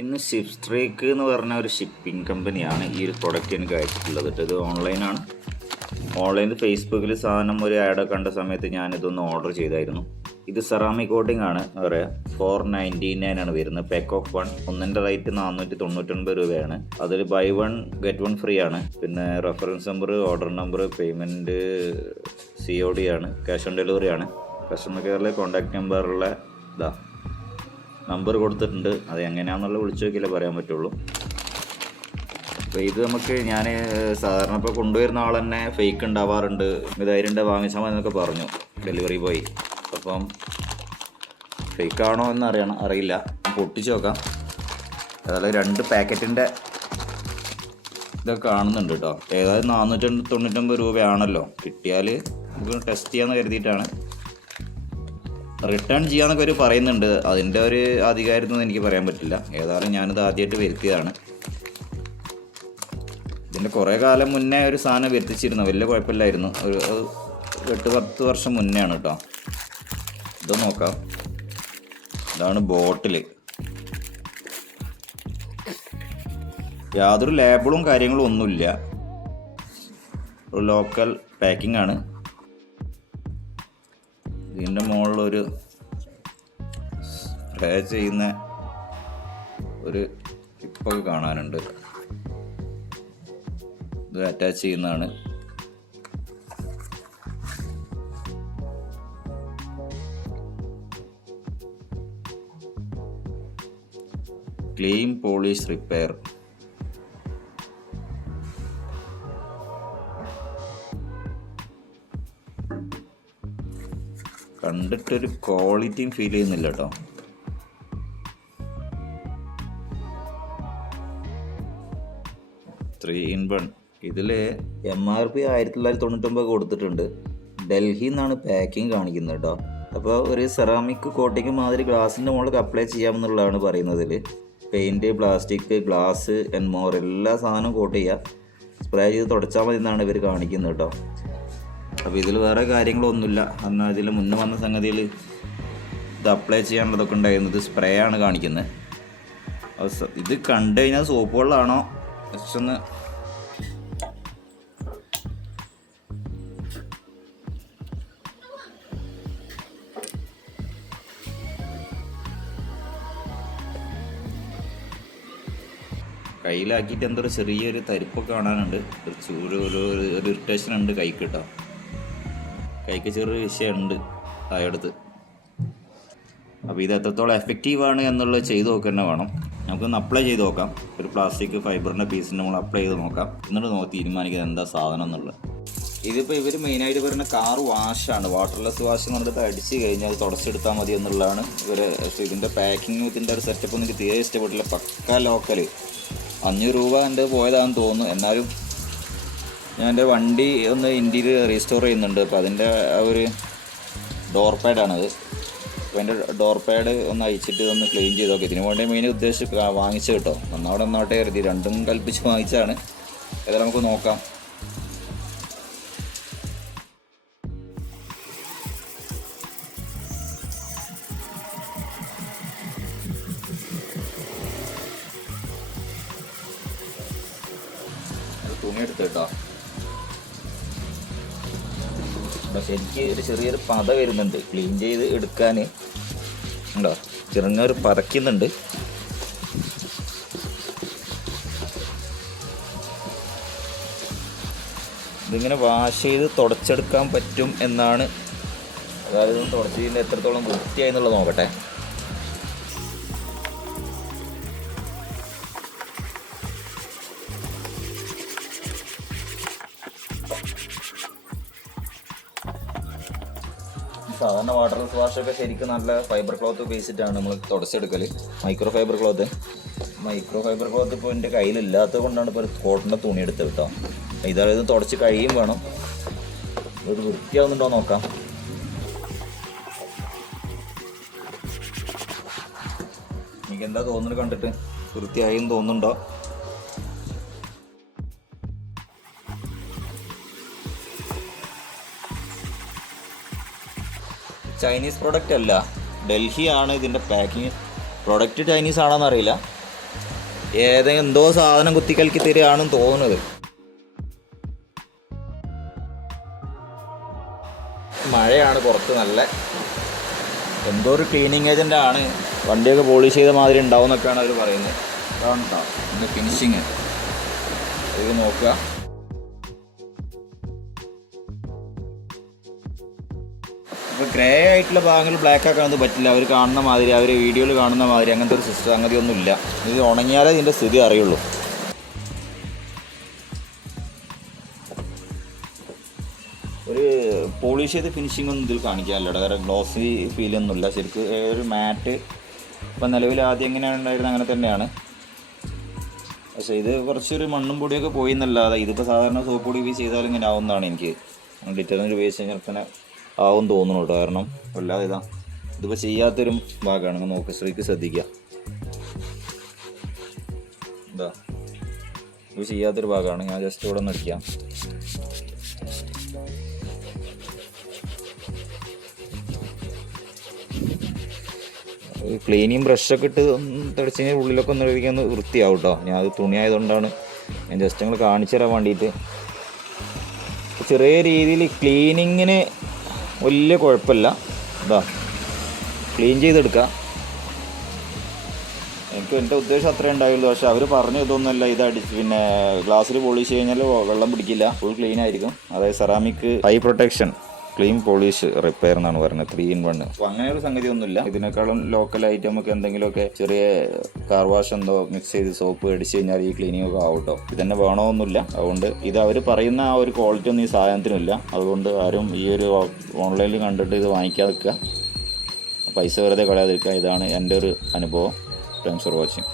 ഇന്ന് ship streak എന്ന് പറഞ്ഞ ഒരു ഷിപ്പിംഗ് കമ്പനിയാണ് ഈ ഒരു പ്രൊഡക്റ്റ് എനിക്ക് അയച്ചിട്ടുള്ളത്. ഇത് ഓൺലൈനാണ് ഓൺലൈനിൽ ഫേസ്ബുക്കിൽ സാധനം ഒരു ആഡ് കണ്ട സമയത്ത് ഞാനിതൊന്ന് ഓർഡർ ചെയ്തായിരുന്നു. ഇത് സെറാമിക് കോട്ടിംഗ് ആണ്. പറയാം ഫോർ നയന്റി നയൻ ആണ് വരുന്നത്. പാക്ക് ഓഫ് വൺ ഒന്നിന്റെ റേറ്റ് നാനൂറ്റി തൊണ്ണൂറ്റൊൻപത് രൂപയാണ്. അതിൽ buy one get one free ആണ്. പിന്നെ reference number order number payment C O D ആണ്. ക്യാഷ് ഓൺ ഡെലിവറി ആണ്. കസ്റ്റമർ കെയറിലെ കോൺടാക്ട് നമ്പറുള്ള ഇതാ നമ്പർ കൊടുത്തിട്ടുണ്ട്. അത് എങ്ങനെയാണെന്നുള്ള വിളിച്ചു നോക്കിയാലേ പറയാൻ പറ്റുള്ളൂ. അപ്പോൾ ഇത് നമുക്ക് ഞാൻ സാധാരണ ഇപ്പോൾ കൊണ്ടുവരുന്ന ആൾ തന്നെ ഫേക്ക് ഉണ്ടാവാറുണ്ട്. ഇതായിരം വാങ്ങിച്ചാൽ മതി എന്നൊക്കെ പറഞ്ഞു. ഡെലിവറി ബോയ് അപ്പം ഫേക്ക് ആണോ എന്ന് അറിയണം അറിയില്ല. പൊട്ടിച്ച് നോക്കാം. അതായത് രണ്ട് പാക്കറ്റിന്റെ ഇതൊക്കെ കാണുന്നുണ്ട് കേട്ടോ ഏതായാലും നാനൂറ്റി തൊണ്ണൂറ്റൊമ്പത് രൂപയാണല്ലോ. കിട്ടിയാൽ നമുക്ക് ടെസ്റ്റ് ചെയ്യാമെന്ന് കരുതിയിട്ടാണ്. റിട്ടേൺ ചെയ്യാന്നൊക്കെ അവർ പറയുന്നുണ്ട്. അതിന്റെ ഒരു അധികാരത്തൊന്നും എനിക്ക് പറയാൻ പറ്റില്ല. ഏതായാലും ഞാനിത് ആദ്യമായിട്ട് വരുത്തിയതാണ്. ഇതിന്റെ കുറേ കാലം മുന്നേ ഒരു സാധനം വരുത്തിച്ചിരുന്നു. വലിയ കുഴപ്പമില്ലായിരുന്നു. ഒരു ഒരു എട്ട് പത്ത് വർഷം മുന്നേ ആണ് കേട്ടോ ഇത് നോക്കാം. ഇതാണ് ബോട്ടിൽ യാതൊരു ലേബിളും കാര്യങ്ങളും ഒന്നുമില്ല. ഒരു ലോക്കൽ പാക്കിംഗ് ആണ്. ഇതിന്റെ മുകളിലൊരു സ്പ്രേ ചെയ്യുന്ന ഒരു ടിപ്പൊക്കെ കാണാനുണ്ട്. ഇത് അറ്റാച്ച് ചെയ്യുന്നതാണ്. ക്ലീൻ പോളിഷ് റിപ്പയർ കണ്ടിട്ടൊരു ക്വാളിറ്റിയും ഫീൽ ചെയ്യുന്നില്ല കേട്ടോ ത്രീ ഇൻ വൺ. ഇതിൽ എം ആർ പി ആയിരത്തി തൊള്ളായിരത്തി തൊണ്ണൂറ്റൊമ്പത് കൊടുത്തിട്ടുണ്ട്. ഡൽഹി നിന്നാണ് പാക്കിംഗ് കാണിക്കുന്നത് കേട്ടോ അപ്പോൾ ഒരു സെറാമിക് കോട്ടിങ് മാതിരി ഗ്ലാസിന്റെ മുകളിൽ അപ്ലൈ ചെയ്യാമെന്നുള്ളതാണ് പറയുന്നതിൽ paint plastic glass and more എല്ലാ സാധനവും കോട്ട് ചെയ്യുക സ്പ്രേ ചെയ്ത് തുടച്ചാൽ മതി എന്നാണ് ഇവർ കാണിക്കുന്നത് കേട്ടോ അപ്പോൾ ഇതിൽ വേറെ കാര്യങ്ങളൊന്നുമില്ല. എന്നാൽ ഇതിൽ മുന്നേ വന്ന സംഗതിയിൽ ഇത് അപ്ലൈ ചെയ്യാനുള്ളതൊക്കെ ഉണ്ടായിരുന്നു. ഇത് സ്പ്രേ ആണ് കാണിക്കുന്നത് ഇത് കണ്ടു കഴിഞ്ഞാൽ സോപ്പ് വെള്ളമാണോ ജസ്റ്റ് കയ്യിലാക്കിയിട്ട് എന്തോ ചെറിയൊരു തരിപ്പൊക്കെ കാണാനുണ്ട്. ഒരു ചൂട് ഒരു- ഒരു ഇറിറ്റേഷൻ ഉണ്ട് കൈക്ക് കേട്ടോ കൈക്ക് ചെറിയ വിഷയമുണ്ട് താഴെടുത്ത് അപ്പോൾ ഇത് എത്രത്തോളം എഫക്റ്റീവ് ആണ് എന്നുള്ളത് ചെയ്ത് നോക്കേണ്ട വേണം. നമുക്കൊന്ന് അപ്ലൈ ചെയ്ത് നോക്കാം. ഒരു പ്ലാസ്റ്റിക് ഫൈബറിന്റെ പീസിന് നമ്മൾ അപ്ലൈ ചെയ്ത് നോക്കാം. എന്നിട്ട് നോക്കി തീരുമാനിക്കുന്നത് എന്താ സാധനം എന്നുള്ളത്. ഇതിപ്പോൾ ഇവർ മെയിനായിട്ട് പറയുന്ന കാർ വാഷാണ് വാട്ടർലെസ് വാഷ് എന്ന് പറഞ്ഞിട്ട് അടിച്ച് കഴിഞ്ഞാൽ അത് തുടച്ചെടുത്താൽ മതി എന്നുള്ളതാണ് ഇവർ ഇതിന്റെ പാക്കിങ് ഇതിന്റെ ഒരു സെറ്റപ്പ് എനിക്ക് തീരെ ഇഷ്ടപ്പെട്ടില്ല. പക്ക ലോക്കൽ അഞ്ഞൂറ് രൂപ എന്റെ പോയതാണെന്ന് തോന്നുന്നു. എന്നാലും ഞാൻ എന്റെ വണ്ടി ഒന്ന് ഇന്റീരിയർ റീസ്റ്റോർ ചെയ്യുന്നുണ്ട്. അപ്പോൾ അതിന്റെ ആ ഒരു ഡോർ പാഡാണത് അപ്പോൾ എന്റെ ഡോർ പാഡ് ഒന്ന് അയച്ചിട്ട് ഒന്ന് ക്ലീൻ ചെയ്ത് നോക്കി. ഇതിന് വേണ്ടി മെയിൻ ഉദ്ദേശിച്ച് വാങ്ങിച്ചു കേട്ടോ. നന്നവിടെ നന്നോട്ടെ കരുതി. രണ്ടും കൽപ്പിച്ച് വാങ്ങിച്ചാണ് ഏതായാലും നമുക്ക് നോക്കാം. തുണി എടുത്ത് കേട്ടോ. പക്ഷെ എനിക്ക് ഒരു ചെറിയൊരു പത വരുന്നുണ്ട്. ക്ലീൻ ചെയ്ത് എടുക്കാൻ ഉണ്ടോ? ചെറുങ്ങൊരു പതയ്ക്കുന്നുണ്ട്. ഇതിങ്ങനെ വാഷ് ചെയ്ത് തുടച്ചെടുക്കാൻ പറ്റും എന്നാണ്. അതായത് തുടച്ചതിന്റെ എത്രത്തോളം വൃത്തിയായി എന്നുള്ളത് നോക്കട്ടെ. സാധാരണ വാട്ടർലെസ് വാഷൊക്കെ ശരിക്കും നല്ല ഫൈബർ ക്ലോത്ത് ഉപയോഗിച്ചിട്ടാണ് നമ്മൾ തുടച്ചെടുക്കൽ micro fibre cloth micro fibre cloth ഇപ്പോൾ എന്റെ കയ്യിലില്ലാത്തത് കൊണ്ടാണ് ഇപ്പോൾ ഒരു കോട്ടന്റെ തുണി എടുത്ത് കേട്ടോ ഇതായത് തുടച്ച് കഴിയും വേണം. ഒരു വൃത്തിയാവുന്നുണ്ടോ നോക്കാം. എനിക്ക് എന്താ തോന്നുന്നത് കണ്ടിട്ട്? വൃത്തിയായി തോന്നുന്നുണ്ടോ? ചൈനീസ് പ്രോഡക്റ്റ് അല്ല. ഡൽഹി ആണ് ഇതിന്റെ പാക്കിങ് പ്രോഡക്റ്റ് ചൈനീസ് ആണോ എന്നറിയില്ല ഏതെങ്കിലും എന്തോ സാധനം കുത്തിക്കൽക്കി തരികയാണെന്ന് തോന്നുന്നത്. മഴയാണ് പുറത്ത് നല്ല. എന്തോ ഒരു ക്ലീനിങ് ആണ്. വണ്ടിയൊക്കെ പോളിഷ് ചെയ്ത മാതിരി ഉണ്ടാവും എന്നൊക്കെയാണ് അവർ പറയുന്നത്. അതാണ് കേട്ടോ ഫിനിഷിങ് ഇത് നോക്കുക. ഇപ്പോൾ ഗ്രേ ആയിട്ടുള്ള ഭാഗങ്ങൾ ബ്ലാക്ക് ആക്കാനൊന്നും പറ്റില്ല. അവർ കാണുന്ന മാതിരി അവർ വീഡിയോയിൽ കാണുന്ന മാതിരി അങ്ങനത്തെ ഒരു സിസ്റ്റം അങ്ങനെയൊന്നും ഇല്ല ഇത് ഉണങ്ങിയാലേ ഇതിന്റെ സ്ഥിതി അറിയുള്ളൂ. ഒരു പോളിഷ് ചെയ്ത് ഫിനിഷിംഗ് ഒന്നും ഇതിൽ കാണിക്കാനല്ലോ കാരണം ഗ്ലോസി ഫീലൊന്നുമില്ല ശരിക്ക് ഒരു മാറ്റ് ഇപ്പം നിലവിൽ ആദ്യം എങ്ങനെയാണ് ഉണ്ടായിരുന്നത്? അങ്ങനെ തന്നെയാണ്. പക്ഷേ ഇത് കുറച്ചൊരു മണ്ണും പൊടിയൊക്കെ പോയി എന്നല്ലാതെ ഇതിപ്പോൾ സാധാരണ സോപ്പ് പൊടി യൂസ് ചെയ്താലും ഇങ്ങനെ ആവുന്നതാണ് എനിക്ക്. ഡിറ്റർജന്റ് ഉപയോഗിച്ച് കഴിഞ്ഞാൽ തന്നെ ആവും തോന്നുന്നു കേട്ടോ. കാരണം അല്ലാതെ ഇതാ ഇതിപ്പോൾ ചെയ്യാത്തൊരു ഭാഗമാണ്. നോക്ക് ശ്രമിക്ക് ശ്രദ്ധിക്കുക എന്താ ഇത് ചെയ്യാത്തൊരു ഭാഗമാണ്. ഞാൻ ജസ്റ്റ് ഇവിടെ നിൽക്കാം ക്ലീനിങ് ബ്രഷൊക്കെ ഇട്ട് തെളിച്ച് ഉള്ളിലൊക്കെ ഒന്ന് കഴിക്കാൻ ഒന്ന് വൃത്തിയാവും കേട്ടോ. ഞാൻ അത് തുണിയായതുകൊണ്ടാണ് ഞാൻ ജസ്റ്റ് നിങ്ങൾ കാണിച്ചു തരാൻ വേണ്ടിയിട്ട്. ചെറിയ രീതിയിൽ ക്ലീനിങ്ങിന് വലിയ കുഴപ്പമില്ല. ഇതാ ക്ലീൻ ചെയ്തെടുക്കുക എനിക്ക് എന്റെ ഉദ്ദേശം അത്രേ ഉണ്ടായുള്ളൂ. പക്ഷേ അവർ പറഞ്ഞു ഇതൊന്നുമല്ല. ഇത് അടിച്ച് പിന്നെ ഗ്ലാസ്സിൽ പോളിഷ് കഴിഞ്ഞാൽ വെള്ളം പിടിക്കില്ല. ഫുൾ ക്ലീൻ ആയിരിക്കും. അതായത് ceramic high protection clean polish repair എന്നാണ് പറയുന്നത്. ത്രീ ഇൻ വൺ അങ്ങനെ ഒരു സംഗതി ഒന്നുമില്ല ഇതിനേക്കാളും ലോക്കൽ ഐറ്റം ഒക്കെ എന്തെങ്കിലുമൊക്കെ ചെറിയ കാർ വാഷ് എന്തോ മിക്സ് ചെയ്ത് സോപ്പ് അടിച്ച് കഴിഞ്ഞാൽ ഈ ക്ലീനിങ് ഒക്കെ ആവട്ടോ. ഇത് ഇതന്നെ വേണമെന്നില്ല അതുകൊണ്ട് ഇത് അവർ പറയുന്ന ആ ഒരു ക്വാളിറ്റി ഒന്നും ഈ സാധനത്തിനില്ല അതുകൊണ്ട് ആരും ഈ ഒരു ഓൺലൈനിൽ കണ്ടിട്ട് ഇത് വാങ്ങിക്കാതെ നിൽക്കുക പൈസ വെറുതെ കളയാതിരിക്കുക. ഇതാണ് എന്റെ ഒരു അനുഭവം. Thanks for watching